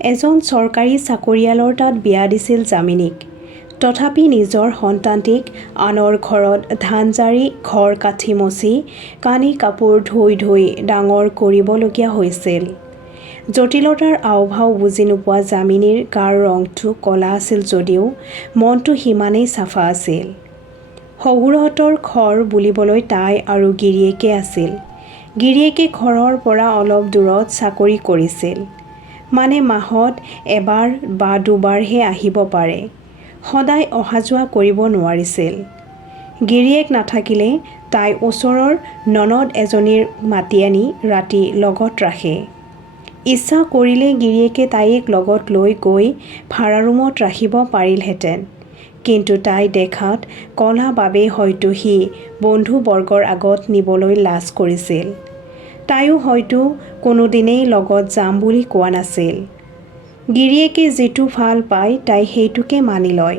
এজন চৰকাৰী চাকৰিয়ালৰ তাত বিয়া দিছিল যামিনীক। তথাপি নিজৰ সন্তানটিক আনৰ ঘৰত ধান জাৰি ঘৰ কাঠি মচি কানি কাপোৰ ধুই ডাঙৰ কৰিবলগীয়া হৈছিল। জটিলতাৰ আওভাও বুজি নোপোৱা যামিনীৰ গাৰ ৰংটো ক'লা আছিল যদিও মনটো সিমানেই চাফা আছিল। শহুৰহঁতৰ ঘৰ বুলিবলৈ তাই আৰু গিৰিয়েকে আছিল। গিৰিয়েকে ঘৰৰ পৰা অলপ দূৰত চাকৰি কৰিছিল। মানে মাহত এবাৰ বা দুবাৰহে আহিব পাৰে। সদায় অহা যোৱা কৰিব নোৱাৰিছিল। গিৰিয়েক নাথাকিলে তাই ওচৰৰ ননদ এজনীৰ মাতি আনি ৰাতি লগত ৰাখে। ইচ্ছা কৰিলে গিৰিয়েকে তাইক লগত লৈ গৈ ভাড়া ৰুমত ৰাখিব পাৰিলহেঁতেন। কিন্তু তাই দেখাত ক'লা বাবেই হয়তো সি বন্ধুবৰ্গৰ আগত নিবলৈ লাজ কৰিছিল। তাইও হয়তো কোনোদিনেই লগত যাম বুলি কোৱা নাছিল। গিৰিয়েকে যিটো ভাল পায় তাই সেইটোকে মানি লয়।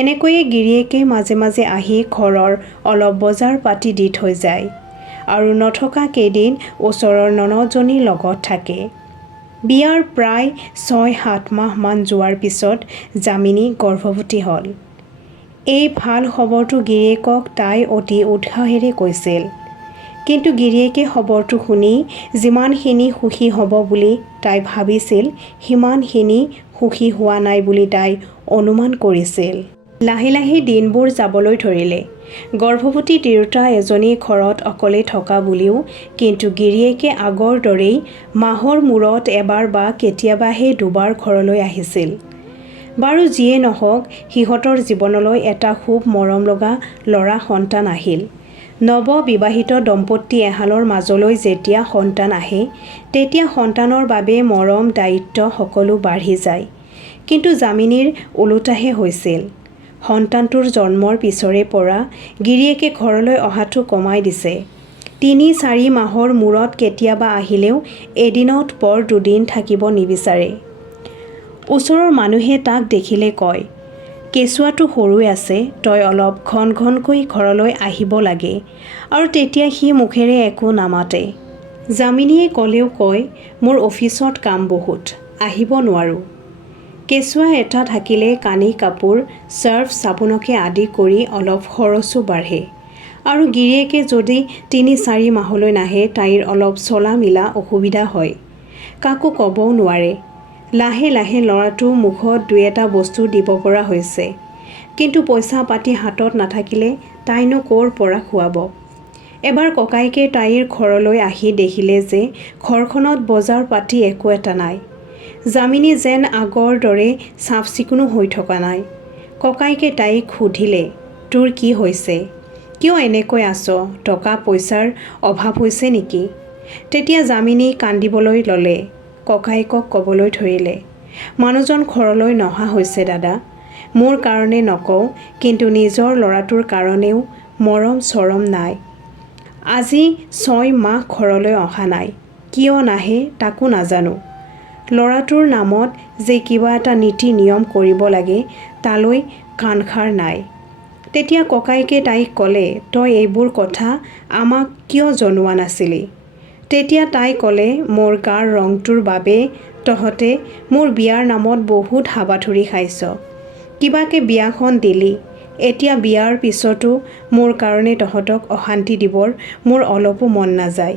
এনেকৈয়ে গিৰিয়েকে মাজে মাজে আহি ঘৰৰ অলপ বজাৰ পাতি দি থৈ যায় আৰু নথকা কেইদিন ওচৰৰ ননদজনীৰ লগত থাকে। বিয়াৰ প্ৰায় ৬-৭ মাহমান যোৱাৰ পিছত যামিনী গৰ্ভৱতী হ'ল। এই ভাল খবৰটো গিৰিয়েকক তাই অতি উৎসাহেৰে কৈছিল। কিন্তু গিৰিয়েকে খবৰটো শুনি যিমানখিনি সুখী হ'ব বুলি তাই ভাবিছিল সিমানখিনি সুখী হোৱা নাই বুলি তাই অনুমান কৰিছিল। লাহে লাহে দিনবোৰ যাবলৈ ধৰিলে। গৰ্ভৱতী তিৰোতা এজনী ঘৰত অকলে থকা বুলিও কিন্তু গিৰিয়েকে আগৰ দৰেই মাহৰ মূৰত এবাৰ বা কেতিয়াবাহে দুবাৰ ঘৰলৈ আহিছিল। বাৰু যিয়ে নহওক সিহঁতৰ জীৱনলৈ এটা খুব মৰম লগা ল'ৰা সন্তান আহিল। নৱ বিবাহিত দম্পতী এহালৰ মাজলৈ যেতিয়া সন্তান আহে তেতিয়া সন্তানৰ বাবে মৰম দায়িত্ব সকলো বাঢ়ি যায়। কিন্তু যামিনীৰ ওলোটাহে হৈছিল। সন্তানটোৰ জন্মৰ পিছৰে পৰা গিৰিয়েকে ঘৰলৈ অহাটো কমাই দিছে। ৩-৪ মাহৰ মূৰত কেতিয়াবা আহিলেও এদিনত বৰ দুদিন থাকিব নিবিচাৰে। ওচৰৰ মানুহে তাক দেখিলে কয়, কেঁচুৱাটো সৰুৱে আছে, তই অলপ ঘনকৈ ঘৰলৈ আহিব লাগে। আৰু তেতিয়া সি মুখেৰে একো নামাতে। যামিনীয়ে ক'লেও কয়, মোৰ অফিচত কাম বহুত, আহিব নোৱাৰোঁ। কেঁচুৱা এটা থাকিলে কানি কাপোৰ চাৰ্ফ চাবোনকে আদি কৰি অলপ খৰচো বাঢ়ে। আৰু গিৰিয়েকে যদি ৩-৪ মাহলৈ নাহে তাইৰ অলপ চলা মিলা অসুবিধা হয়। কাকো ক'বও নোৱাৰে। লাহে লাহে ল'ৰাটো মুখত ২-এটা বস্তু দিব পৰা হৈছে। কিন্তু পইচা পাতি হাতত নাথাকিলে তাইনো ক'ৰ পৰা খুৱাব। এবাৰ ককায়েকে তাইৰ ঘৰলৈ আহি দেখিলে যে ঘৰখনত বজাৰ পাতি একো এটা নাই। যামিনী যেন আগৰ দৰে চাফ চিকুণো হৈ থকা নাই। ককায়েকে তাইক সুধিলে, তোৰ কি হৈছে? কিয় এনেকৈ আছ? টকা পইচাৰ অভাৱ হৈছে নেকি? তেতিয়া যামিনী কান্দিবলৈ ল'লে। ককায়েকক ক'বলৈ ধৰিলে, মানুহজন ঘৰলৈ নহা হৈছে দাদা। মোৰ কাৰণে নকওঁ, কিন্তু নিজৰ ল'ৰাটোৰ কাৰণেও মৰম চৰম নাই। আজি ৬ মাহ ঘৰলৈ অহা নাই। কিয় নাহে তাকো নাজানো। ল'ৰাটোৰ নামত যে কিবা এটা নীতি নিয়ম কৰিব লাগে তালৈ কাণসাৰ নাই। তেতিয়া ককায়েকে তাইক ক'লে, তই এইবোৰ কথা আমাক কিয় জনোৱা নাছিলি? তেতিয়া তাই ক'লে, মোৰ গাৰ ৰংটোৰ বাবে তহঁতে মোৰ বিয়াৰ নামত বহুত হাবাথুৰি খাইছ। কিবাকে বিয়াখন দিলি। এতিয়া বিয়াৰ পিছতো মোৰ কাৰণে তহঁতক অশান্তি দিবৰ মোৰ অলপো মন নাযায়।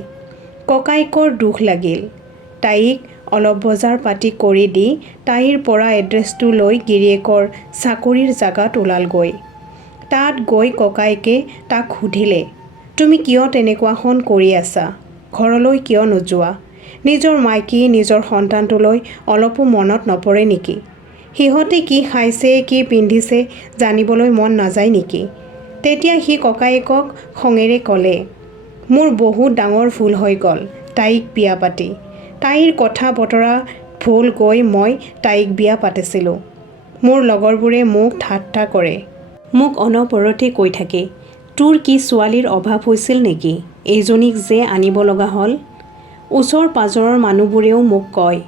ককায়েকৰ দুখ লাগিল। তাইক অলপ বজাৰ পাতি কৰি দি তাইৰ পৰা এড্ৰেছটো লৈ গিৰিয়েকৰ চাকৰিৰ জাগাত ওলালগৈ। তাত গৈ ককায়েকে তাক সুধিলে, তুমি কিয় তেনেকুৱাখন কৰি আছা? ঘৰলৈ কিয় নোযোৱা? নিজৰ মাইকী নিজৰ সন্তানটোলৈ অলপো মনত নপৰে নেকি? সিহঁতে কি খাইছে কি পিন্ধিছে জানিবলৈ মন নাযায় নেকি? তেতিয়া সি ককায়েকক খঙেৰে ক'লে, মোৰ বহুত ডাঙৰ ভুল হৈ গ'ল তাইক বিয়া পাতি। তাইৰ কথা বতৰা ভুল গৈ মই তাইক বিয়া পাতিছিলোঁ। মোৰ লগৰবোৰে মোক ঠাট্টা কৰে। মোক অনবৰতে কৈ থাকে, তোৰ কি ছোৱালীৰ অভাৱ হৈছিল নেকি? এইজনীক যে আনিব লগা হ'ল। ওচৰ পাজৰৰ মানুহবোৰেও মোক কয়,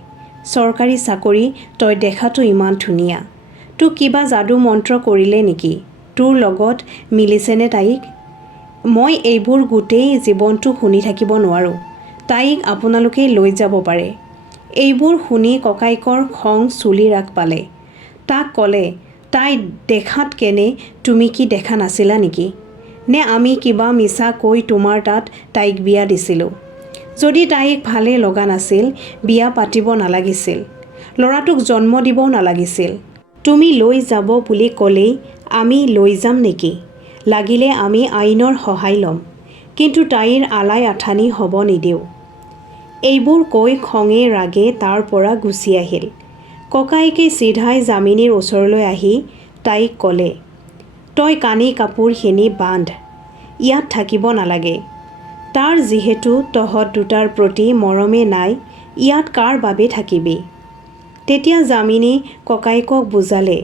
চৰকাৰী চাকৰি, তই দেখাতো ইমান ধুনীয়া। তোক কিবা যাদু মন্ত্ৰ কৰিলে নেকি? তোৰ লগত মিলিছেনে তাইক? মই এইবোৰ গোটেই জীৱনটো শুনি থাকিব নোৱাৰোঁ। তাইক আপোনালোকেই লৈ যাব পাৰে। এইবোৰ শুনি ককায়েকৰ খং চুলি ৰাগ পালে। তাক ক'লে, তাই দেখাত কেনে, তুমি কি দেখা নাছিলা নেকি? নে আমি কিবা মিছা কৈ তোমাৰ তাত তাইক বিয়া দিছিলোঁ? যদি তাইক ভালে লগা নাছিল, বিয়া পাতিব নালাগিছিল, ল'ৰাটোক জন্ম দিব নালাগিছিল। তুমি লৈ যাব বুলি ক'লেই আমি লৈ যাম নেকি? লাগিলে আমি আইনৰ সহায় ল'ম, কিন্তু তাইৰ আলাই আথানি হ'ব নিদিওঁ। এইবোৰ কৈ খঙে ৰাগে তাৰ পৰা গুচি আহিল। ককায়েকে চিধাই যামিনীৰ ওচৰলৈ আহি তাইক ক'লে, তই কানি কাপোৰখিনি বান্ধ, ইয়াত থাকিব নালাগে। তাৰ যিহেতু তহঁত দুটাৰ প্ৰতি মৰমে নাই, ইয়াত কাৰ বাবে থাকিবি? তেতিয়া যামিনী ককায়েকক বুজালে,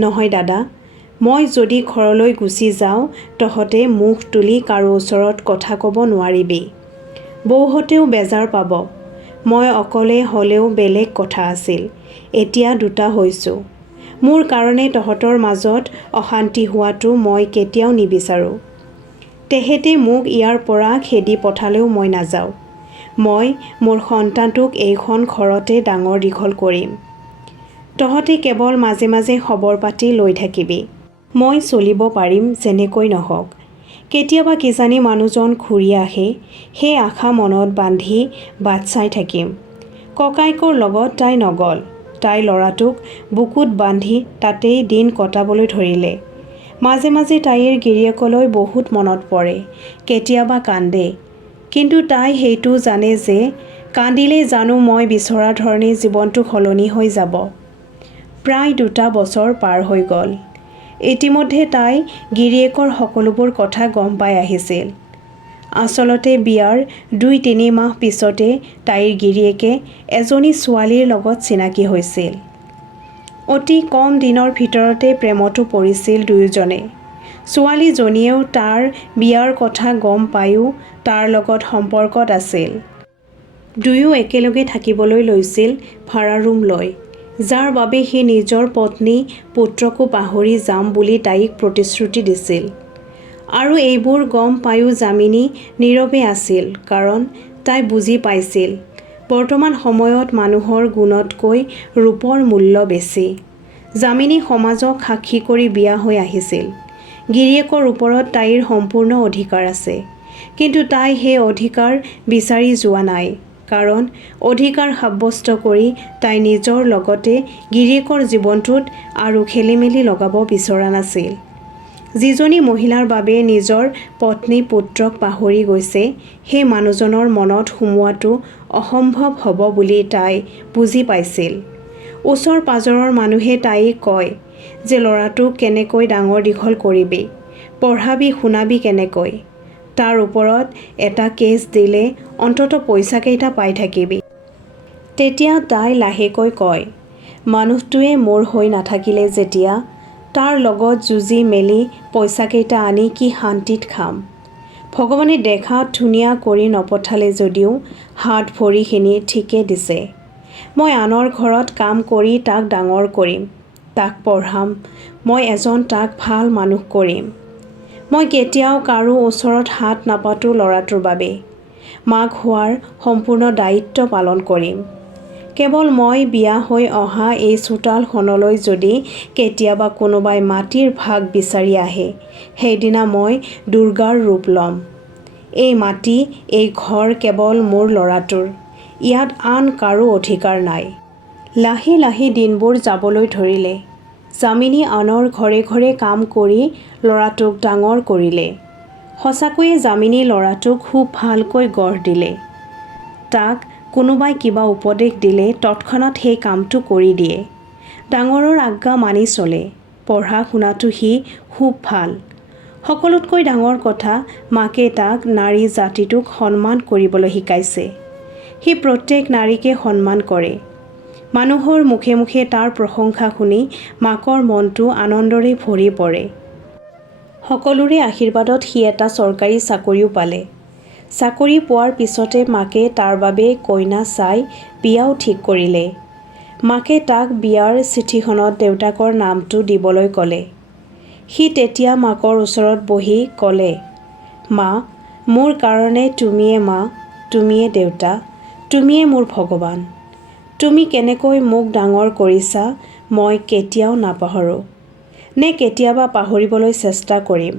নহয় দাদা, মই যদি ঘৰলৈ গুচি যাওঁ, তহঁতে মুখ তুলি কাৰো ওচৰত কথা ক'ব নোৱাৰিবি। বৌহঁতেও বেজাৰ পাব। মই অকলে হ'লেও বেলেগ কথা আছিল, এতিয়া দুটা হৈছোঁ। মোৰ কাৰণে তহঁতৰ মাজত অশান্তি হোৱাটো মই কেতিয়াও নিবিচাৰোঁ। তেহেঁতে মোক ইয়াৰ পৰা খেদি পঠালেও মই নাযাওঁ। মই মোৰ সন্তানটোক এইখন ঘৰতে ডাঙৰ দীঘল কৰিম। তহঁতে কেৱল মাজে মাজে খবৰ পাতি লৈ থাকিবি। মই চলিব পাৰিম যেনেকৈ নহওক। কেতিয়াবা কিজানি মানুহজন ঘূৰি আহে, সেই আশা মনত বান্ধি বাট চাই থাকিম। ককায়েকৰ লগত তাই নগ'ল। তাই ল'ৰাটোক বুকুত বান্ধি তাতেই দিন কটাবলৈ ধৰিলে। মাজে মাজে তাইৰ গিৰিয়েকলৈ বহুত মনত পৰে, কেতিয়াবা কান্দে। কিন্তু তাই সেইটো জানে যে কান্দিলে জানো মই বিচৰা ধৰণে জীৱনটো সলনি হৈ যাব। প্ৰায় 2টা বছৰ পাৰ হৈ গ'ল। ইতিমধ্যে তাই গিৰিয়েকৰ সকলোবোৰ কথা গম পাই আহিছিল। আচলতে বিয়াৰ 2-3 মাহ পিছতে তাইৰ গিৰিয়েকে এজনী ছোৱালীৰ লগত চিনাকি হৈছিল। অতি কম দিনৰ ভিতৰতে প্ৰেমতো পৰিছিল দুয়োজনে। ছোৱালীজনীয়েও তাৰ বিয়াৰ কথা গম পায়ো তাৰ লগত সম্পৰ্কত আছিল। দুয়ো একেলগে থাকিবলৈ লৈছিল ভাড়া ৰুম লৈ, যাৰ বাবে সি নিজৰ পত্নী পুত্ৰকো পাহৰি যাম বুলি তাইক প্ৰতিশ্ৰুতি দিছিল। আৰু এইবোৰ গম পায়ো যামিনী নীৰৱে আছিল, কাৰণ তাই বুজি পাইছিল বৰ্তমান সময়ত মানুহৰ গুণতকৈ ৰূপৰ মূল্য বেছি। যামিনী সমাজক সাক্ষী কৰি বিয়া হৈ আহিছিল। গিৰিয়েকৰ ওপৰত তাইৰ সম্পূৰ্ণ অধিকাৰ আছে, কিন্তু তাই সেই অধিকাৰ বিচাৰি যোৱা নাই, কাৰণ অধিকাৰ সাব্যস্ত কৰি তাই নিজৰ লগতে গিৰিয়েকৰ জীৱনটোত আৰু খেলিমেলি লগাব বিচৰা নাছিল। যিজনী মহিলাৰ বাবে নিজৰ পত্নী পুত্ৰক পাহৰি গৈছে, সেই মানুহজনৰ মনত সোমোৱাটো অসম্ভৱ হ'ব বুলি তাই বুজি পাইছিল। ওচৰ পাজৰৰ মানুহে তাইক কয় যে ল'ৰাটোক কেনেকৈ ডাঙৰ দীঘল কৰিবি, পঢ়াবি শুনাবি কেনেকৈ, তাৰ ওপৰত এটা কেছ দিলে অন্ততঃ পইচাকেইটা পাই থাকিবি। তেতিয়া তাই লাহেকৈ কয়, মানুহটোৱে মোৰ হৈ নাথাকিলে যেতিয়া, তাৰ লগত যুঁজি মেলি পইচাকেইটা আনি কি শান্তিত খাম? ভগৱানে দেখাত ধুনীয়া কৰি নপঠালে যদিও হাত ভৰিখিনি ঠিকে দিছে। মই আনৰ ঘৰত কাম কৰি তাক ডাঙৰ কৰিম, তাক পঢ়াম, মই তাক ভাল মানুহ কৰিম। মই কেতিয়াও কাৰো ওচৰত হাত নাপাতো ল'ৰাটোৰ বাবে। মাক হোৱাৰ সম্পূৰ্ণ দায়িত্ব পালন কৰিম। কেৱল মই বিয়া হৈ অহা এই চোতালখনলৈ যদি কেতিয়াবা কোনোবাই মাটিৰ ভাগ বিচাৰি আহে, সেইদিনা মই দুৰ্গাৰ ৰূপ ল'ম। এই মাটি, এই ঘৰ কেৱল মোৰ ল'ৰাটোৰ, ইয়াত আন কাৰো অধিকাৰ নাই। লাহে লাহে দিনবোৰ যাবলৈ ধৰিলে। যামিনী আনৰ ঘৰে ঘৰে কাম কৰি ল'ৰাটোক ডাঙৰ কৰিলে। সঁচাকৈয়ে যামিনী ল'ৰাটোক খুব ভালকৈ গঢ় দিলে। তাক কোনোবাই কিবা উপদেশ দিলে তৎক্ষণাৎ সেই কামটো কৰি দিয়ে। ডাঙৰৰ আজ্ঞা মানি চলে। পঢ়া শুনাটো সি খুব ভাল। সকলোতকৈ ডাঙৰ কথা, মাকে তাক নাৰী জাতিটোক সন্মান কৰিবলৈ শিকাইছে। সি প্ৰত্যেক নাৰীকে সন্মান কৰে। মানুহৰ মুখে মুখে তাৰ প্ৰশংসা শুনি মাকৰ মনটো আনন্দৰে ভৰি পৰে। সকলোৰে আশীৰ্বাদত সি এটা চৰকাৰী চাকৰিও পালে। চাকৰি পোৱাৰ পিছতে মাকে তাৰ বাবে কইনা চাই বিয়াও ঠিক কৰিলে। মাকে তাক বিয়াৰ চিঠিখনত দেউতাকৰ নামটো দিবলৈ ক'লে। সি তেতিয়া মাকৰ ওচৰত বহি ক'লে, মা, মোৰ কাৰণে তুমিয়ে মা, তুমিয়ে দেউতা, তুমিয়ে মোৰ ভগৱান। তুমি কেনেকৈ মোক ডাঙৰ কৰিছা মই কেতিয়াও নাপাহৰোঁ নে কেতিয়াবা পাহৰিবলৈ চেষ্টা কৰিম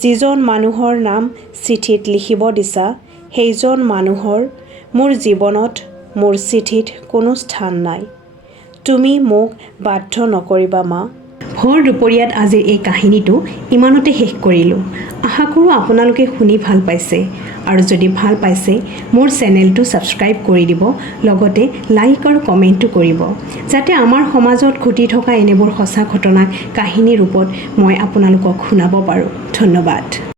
যিজন মানুহৰ নাম চিঠিত লিখিব দিছা সেইজন মানুহৰ মোৰ জীৱনত মোৰ চিঠিত কোনো স্থান নাই তুমি মোক বাধ্য নকৰিবা মা ভৰ দুপৰীয়াত আজিৰ এই কাহিনীটো ইমানতে শেষ কৰিলোঁ আশা কৰোঁ আপোনালোকে শুনি ভাল পাইছে আৰু যদি ভাল পাইছে মোৰ চেনেলটো ছাবস্ক্ৰাইব কৰি দিব লগতে লাইক আৰু কমেণ্টটো কৰিব যাতে আমাৰ সমাজত ঘটি থকা এনেবোৰ সঁচা ঘটনাক কাহিনী ৰূপত মই আপোনালোকক শুনাব পাৰোঁ ধন্যবাদ